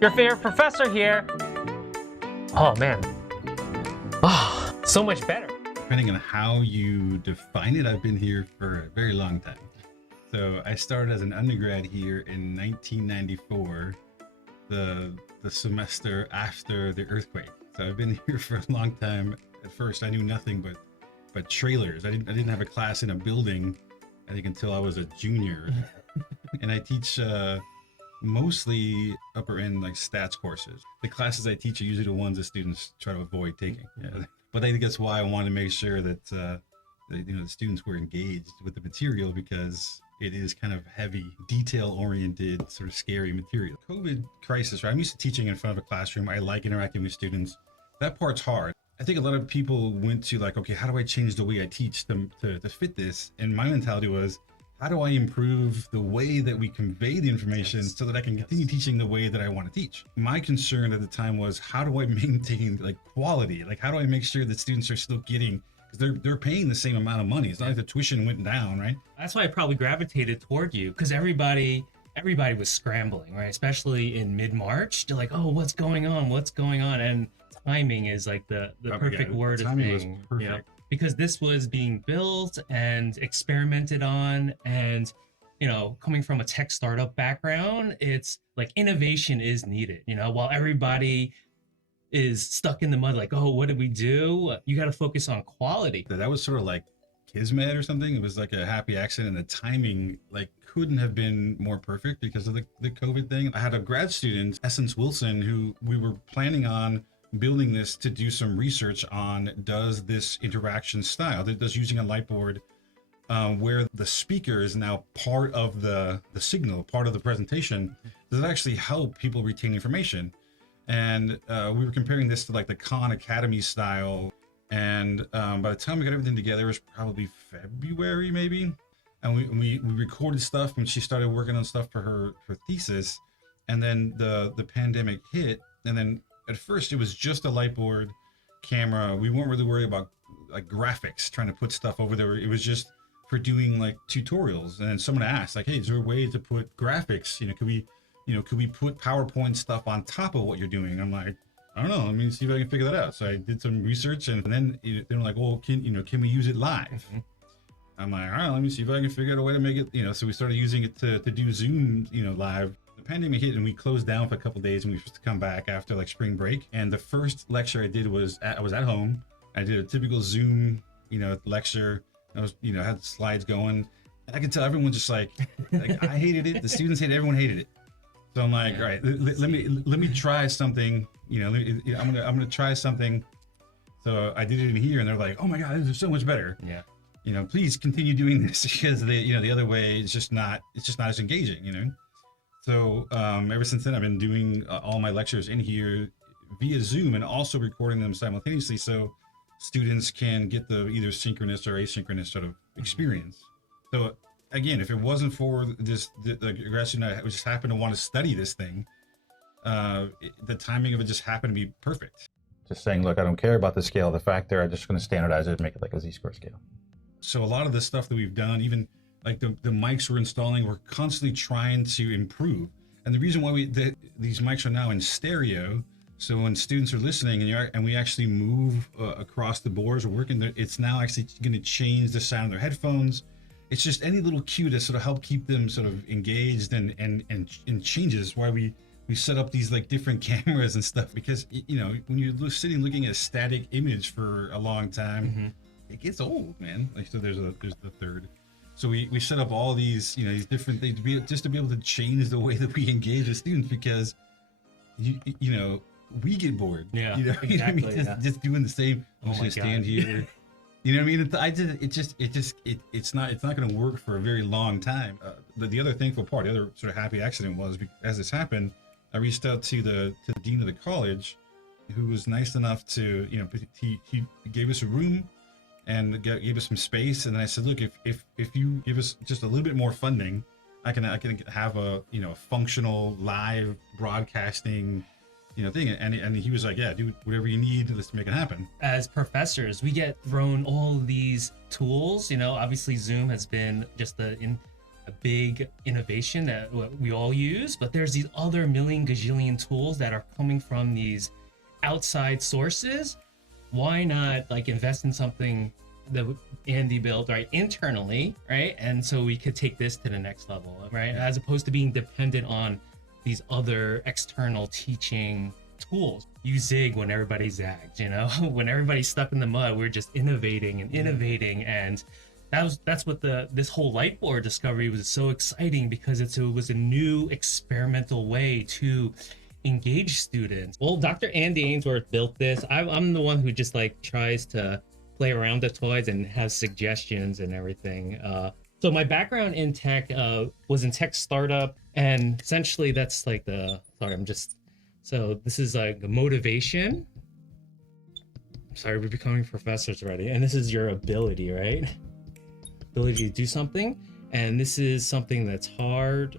Your favorite professor here. Oh man. Oh, so much better. Depending on how you define it, I've been here for a very long time. So I started as an undergrad here in 1994, the semester after the earthquake. So I've been here for a long time. At first, I knew nothing but trailers. I didn't have a class in a building, I think, until I was a junior. And I teach mostly upper end like stats courses. The classes I teach are usually the ones that students try to avoid taking. Yeah. But I think that's why I wanted to make sure that the students were engaged with the material, because it is kind of heavy, detail-oriented, sort of scary material. COVID crisis, right? I'm used to teaching in front of a classroom. I like interacting with students. That part's hard. I think a lot of people went to like, okay, how do I change the way I teach them to fit this? And my mentality was, how do I improve the way that we convey the information so that I can continue teaching the way that I want to teach? My concern at the time was, how do I maintain like quality? Like, how do I make sure that students are still getting, because they're paying the same amount of money. It's not like the tuition went down, right? That's why I probably gravitated toward you, because everybody was scrambling, right? Especially in mid-March. They're like, oh, what's going on? What's going on? And timing is like the perfect word. Timing was perfect. You know? Because this was being built and experimented on, and coming from a tech startup background, it's like innovation is needed, while everybody is stuck in the mud, like, oh, what did we do? You got to focus on quality. That was sort of like kismet or something. It was like a happy accident. The timing like couldn't have been more perfect because of the COVID thing. I had a grad student, Essence Wilson, who we were planning on building this to do some research on, does this interaction style, does using a lightboard where the speaker is now part of the signal, part of the presentation, does it actually help people retain information? And we were comparing this to like the Khan Academy style. And by the time we got everything together, it was probably February maybe. And we recorded stuff when she started working on stuff for her thesis. And then the pandemic hit. And then at first it was just a lightboard camera. We weren't really worried about like graphics, trying to put stuff over there. It was just for doing like tutorials. And then someone asked like, hey, is there a way to put graphics? Could we put PowerPoint stuff on top of what you're doing? I'm like, I don't know. Let me see if I can figure that out. So I did some research, and then they're like, well, can we use it live? Mm-hmm. I'm like, all right, let me see if I can figure out a way to make it, so we started using it to do Zoom, live. The pandemic hit and we closed down for a couple of days, and we were supposed to come back after like spring break. And the first lecture I did was, I was at home. I did a typical Zoom, lecture. I was, had slides going. And I could tell everyone just like I hated it. The students hated it. Everyone hated it. So I'm like, all right, let me try something. I'm gonna try something. So I did it in here, and they're like, oh my God, this is so much better. Yeah. Please continue doing this, because the other way is just not as engaging. So ever since then, I've been doing all my lectures in here via Zoom, and also recording them simultaneously, so students can get the either synchronous or asynchronous sort of experience. So again, if it wasn't for the grad student, I just happened to want to study this thing, the timing of it just happened to be perfect. Just saying, look, I don't care about the scale of the factor. I'm just going to standardize it and make it like a z-square scale. So a lot of the stuff that we've done, even like the mics we're installing, we're constantly trying to improve. And the reason why these mics are now in stereo, so when students are listening and we actually move across the boards or working, it's now actually going to change the sound of their headphones. It's just any little cue to sort of help keep them sort of engaged and changes why we set up these like different cameras and stuff, because when you're sitting looking at a static image for a long time, mm-hmm. It gets old, man. Like, so there's the third. So we set up all these these different things just to be able to change the way that we engage with students, because we get bored. Yeah, exactly. Just doing the same. I'm just gonna stand here. You know what I mean? It's not going to work for a very long time. The other thankful part, the other sort of happy accident was, as this happened, I reached out to the dean of the college, who was nice enough to, he gave us a room and gave us some space. And then I said, look, if you give us just a little bit more funding, I can have a functional live broadcasting thing. And he was like, yeah, do whatever you need, let's make it happen. As professors, we get thrown all these tools. Obviously Zoom has been just a big innovation that we all use, but there's these other million gajillion tools that are coming from these outside sources. Why not like invest in something that Andy built right internally, right? And so we could take this to the next level, right? As opposed to being dependent on these other external teaching tools. You zig when everybody zags, you know? When everybody's stuck in the mud, we're just innovating and innovating. And that's what this whole lightboard discovery was so exciting, because it was a new experimental way to engage students. Well, Dr. Andy Ainsworth built this. I'm the one who just like tries to play around the toys and has suggestions and everything. So my background in tech was in tech startup, and essentially that's like so this is like the motivation. Sorry, we're becoming professors already. And this is your ability, right? Ability to do something. And this is something that's hard.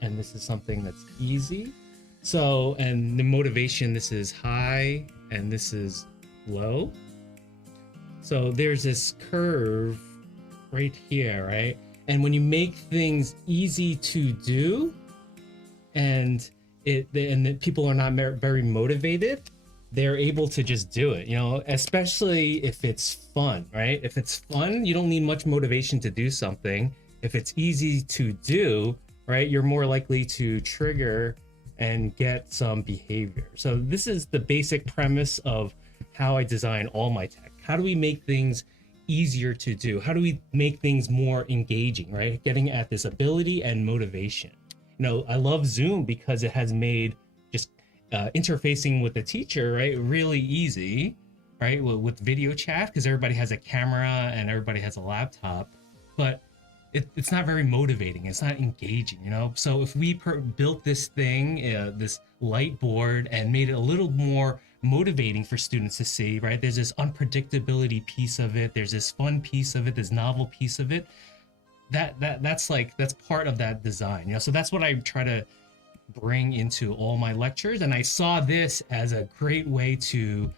And this is something that's easy. So, and the motivation, this is high and this is low. So there's this curve right here, right? And when you make things easy to do, and the people are not very motivated, they're able to just do it, you know, especially if it's fun, right? If it's fun, you don't need much motivation to do something. If it's easy to do, right, you're more likely to trigger and get some behavior. So this is the basic premise of how I design all my tech. How do we make things easier to do? How do we make things more engaging, right? Getting at this ability and motivation. You know, I love Zoom because it has made just interfacing with the teacher, right, really easy, right, with video chat, because everybody has a camera and everybody has a laptop, but it's not very motivating. It's not engaging, you know? So if we built this thing, this light board, and made it a little more motivating for students to see, right? There's this unpredictability piece of it. There's this fun piece of it, this novel piece of it. That's part of that design, you know? So that's what I try to bring into all my lectures. And I saw this as a great way to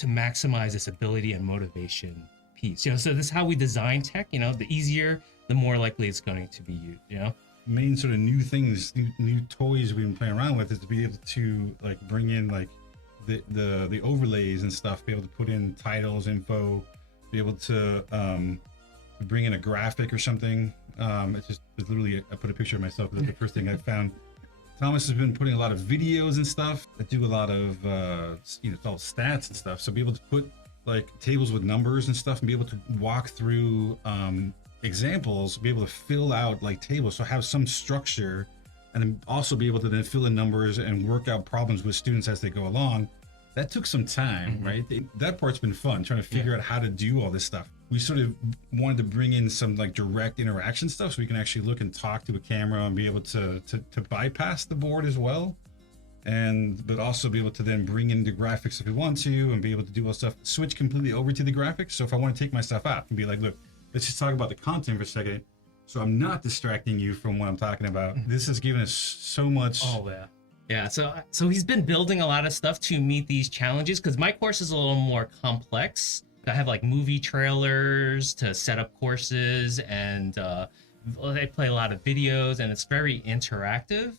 maximize this ability and motivation piece, you know? So this is how we design tech, you know? The easier, the more likely it's going to be used, you know? Main sort of new things, new toys we've been playing around with is to be able to like bring in like the overlays and stuff, be able to put in titles, info, be able to bring in a graphic or something. It's literally, I put a picture of myself. That's the first thing I found. Thomas has been putting a lot of videos and stuff that do a lot of, you know, it's all stats and stuff. So be able to put like tables with numbers and stuff and be able to walk through examples, be able to fill out like tables. So have some structure, and then also be able to then fill in numbers and work out problems with students as they go along. That took some time, right? That part's been fun, trying to figure out how to do all this stuff. We sort of wanted to bring in some like direct interaction stuff so we can actually look and talk to a camera and be able to bypass the board as well. But also be able to then bring in the graphics if we want to, and be able to do all stuff, switch completely over to the graphics. So if I want to take my stuff out and be like, look, let's just talk about the content for a second, so I'm not distracting you from what I'm talking about. This has given us so much. Oh yeah. Yeah, so he's been building a lot of stuff to meet these challenges, because my course is a little more complex. I have like movie trailers to set up courses, and I play a lot of videos, and it's very interactive.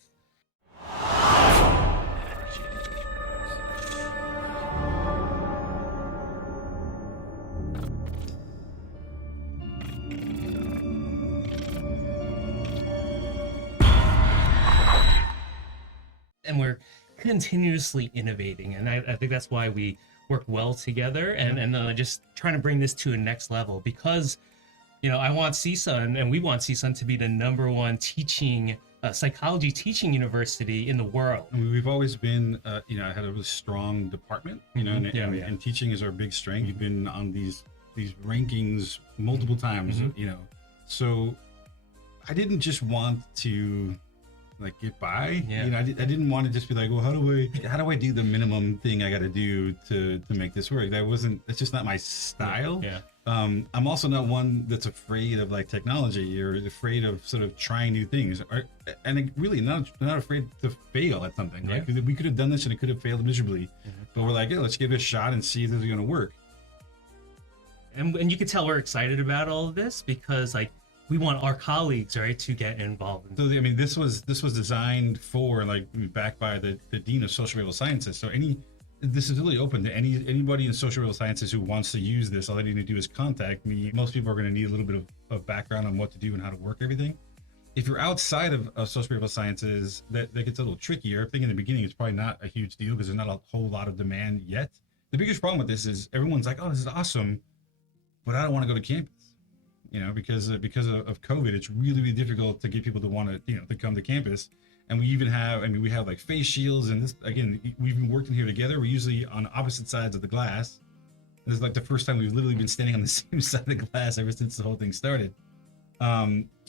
And we're continuously innovating, and I think that's why we work well together, and just trying to bring this to a next level, because, you know, I want CSUN, and we want CSUN to be the #1 teaching psychology teaching university in the world. I mean, we've always been, you know, I had a really strong department, you know, and teaching is our big strength. We've been on these rankings multiple times, you know, so I didn't just want to like get by, you know. I didn't want to just be like, well, how do I do the minimum thing I got to do to make this work? It's just not my style. I'm also not one that's afraid of like technology or afraid of sort of trying new things, and really not afraid to fail at something. Right? We could have done this and it could have failed miserably, but we're like, yeah, let's give it a shot and see if this is going to work. And you can tell we're excited about all of this, because like we want our colleagues, right, to get involved. So I mean, this was designed for, like, backed by the Dean of Social Behavioral Sciences. So this is really open to anybody in social behavioral sciences who wants to use this. All they need to do is contact me. Most people are going to need a little bit of background on what to do and how to work everything. If you're outside of social behavioral sciences, that gets a little trickier. I think in the beginning it's probably not a huge deal because there's not a whole lot of demand yet. The biggest problem with this is everyone's like, oh, this is awesome, but I don't want to go to campus. Because of COVID, it's really, really difficult to get people to want to, to come to campus. And we even have, we have like face shields, and this, again, we've been working here together. We're usually on opposite sides of the glass. This is like the first time we've literally been standing on the same side of the glass ever since the whole thing started.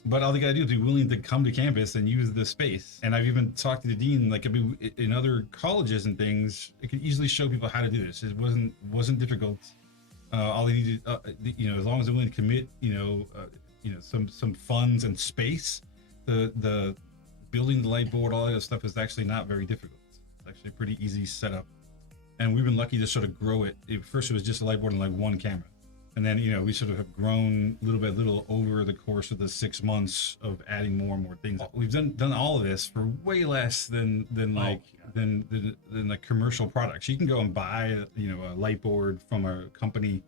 But all they gotta do is be willing to come to campus and use the space. And I've even talked to the dean, like in other colleges and things, it could easily show people how to do this. It wasn't difficult. All they needed, as long as they're willing to commit, some funds and space, the building the light board, all that stuff is actually not very difficult. It's actually a pretty easy setup. And we've been lucky to sort of grow it. First, it was just a light board and like one camera. And then, we sort of have grown little by little over the course of the 6 months of adding more and more things. We've done all of this for way less than the commercial products. You can go and buy, a light board from a company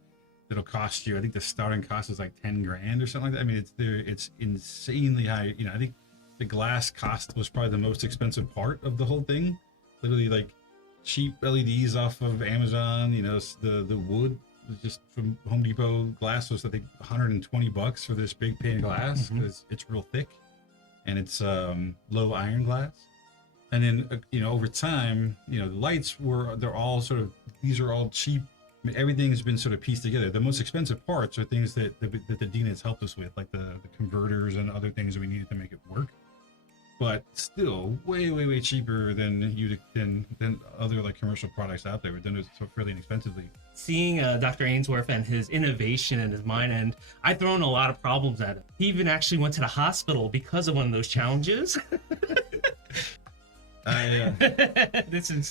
that'll cost you, I think the starting cost is like 10 grand or something like that. It's insanely high. I think the glass cost was probably the most expensive part of the whole thing. Literally like cheap LEDs off of Amazon, the wood just from Home Depot glass was, I think, $120 for this big pane of glass because it's real thick and it's low iron glass. And then over time, the lights they're all these are all cheap. Everything's been sort of pieced together. The most expensive parts are things that the dean has helped us with, like the converters and other things that we needed to make it work. But still way cheaper than other like commercial products out there. We've done it so fairly inexpensively. Seeing Dr. Ainsworth and his innovation and his mind, and I've thrown a lot of problems at him. He even actually went to the hospital because of one of those challenges. This is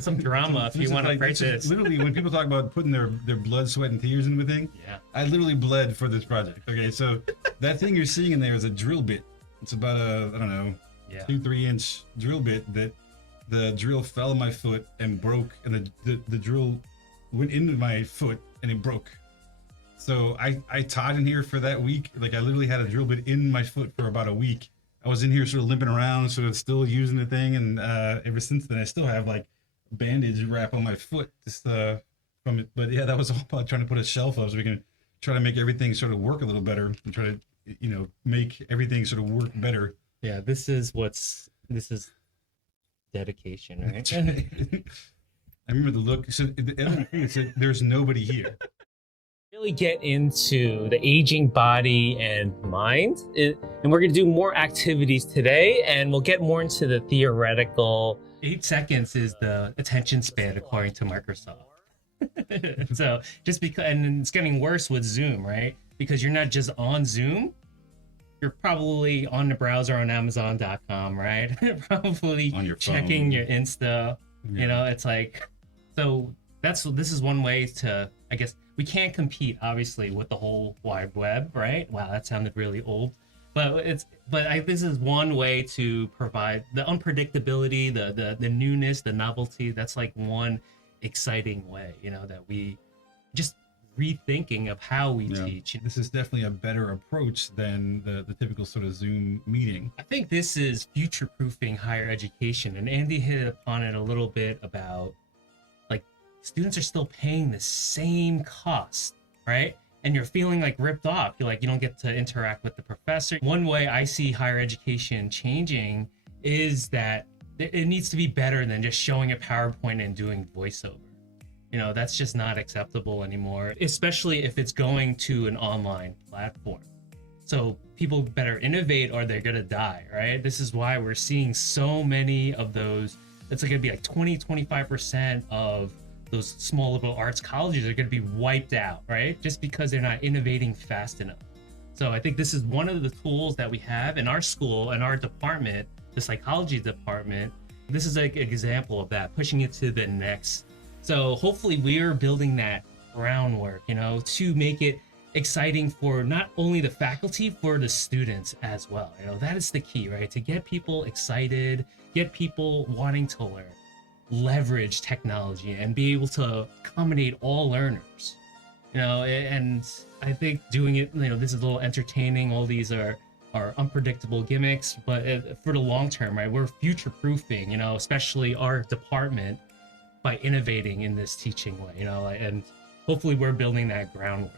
some drama if you want to phrase this. Literally, when people talk about putting their blood, sweat, and tears into a thing, I literally bled for this project. Okay, so that thing you're seeing in there is a drill bit. It's about a, 2-3 inch drill bit that the drill fell on my foot and broke, and the drill went into my foot and it broke. So I taught in here for that week. Like, I literally had a drill bit in my foot for about a week. I was in here sort of limping around, sort of still using the thing, and ever since then I still have like bandage wrap on my foot just from it. But yeah, that was all about trying to put a shelf up so we can try to make everything sort of work a little better and try to make everything sort of work better. Yeah, this is dedication, right? I remember the look. So the other thing is that there's nobody here. Really get into the aging body and mind, and we're going to do more activities today, and we'll get more into the theoretical. 8 seconds is the attention span according to Microsoft. So just because, and it's getting worse with Zoom, right? Because you're not just on Zoom, you're probably on the browser on Amazon.com, right? Probably on your checking phone. your Insta. Yeah. It's like, so this is one way to, I guess, we can't compete obviously with the whole wide web, right? Wow, that sounded really old. But this is one way to provide the unpredictability, the newness, the novelty. That's like one exciting way, that we just rethinking of how we teach. This is definitely a better approach than the typical sort of Zoom meeting. I think this is future-proofing higher education, and Andy hit upon it a little bit about, like, students are still paying the same cost, right? And you're feeling like ripped off. You're like, you don't get to interact with the professor. One way I see higher education changing is that it needs to be better than just showing a PowerPoint and doing voiceover. That's just not acceptable anymore, especially if it's going to an online platform. So people better innovate or they're gonna die, right? This is why we're seeing so many of those. It's gonna be like 20-25% of those small liberal arts colleges are gonna be wiped out, right? Just because they're not innovating fast enough. So I think this is one of the tools that we have in our school and our department, the psychology department. This is like an example of that, pushing it to the next. So hopefully we're building that groundwork, to make it exciting for not only the faculty, for the students as well. You know, that is the key, right? To get people excited, get people wanting to learn, leverage technology, and be able to accommodate all learners. You know, and I think doing it, you know, this is a little entertaining. All these are unpredictable gimmicks, but for the long term, right, we're future proofing, you know, especially our department, by innovating in this teaching way, you know, and hopefully we're building that groundwork.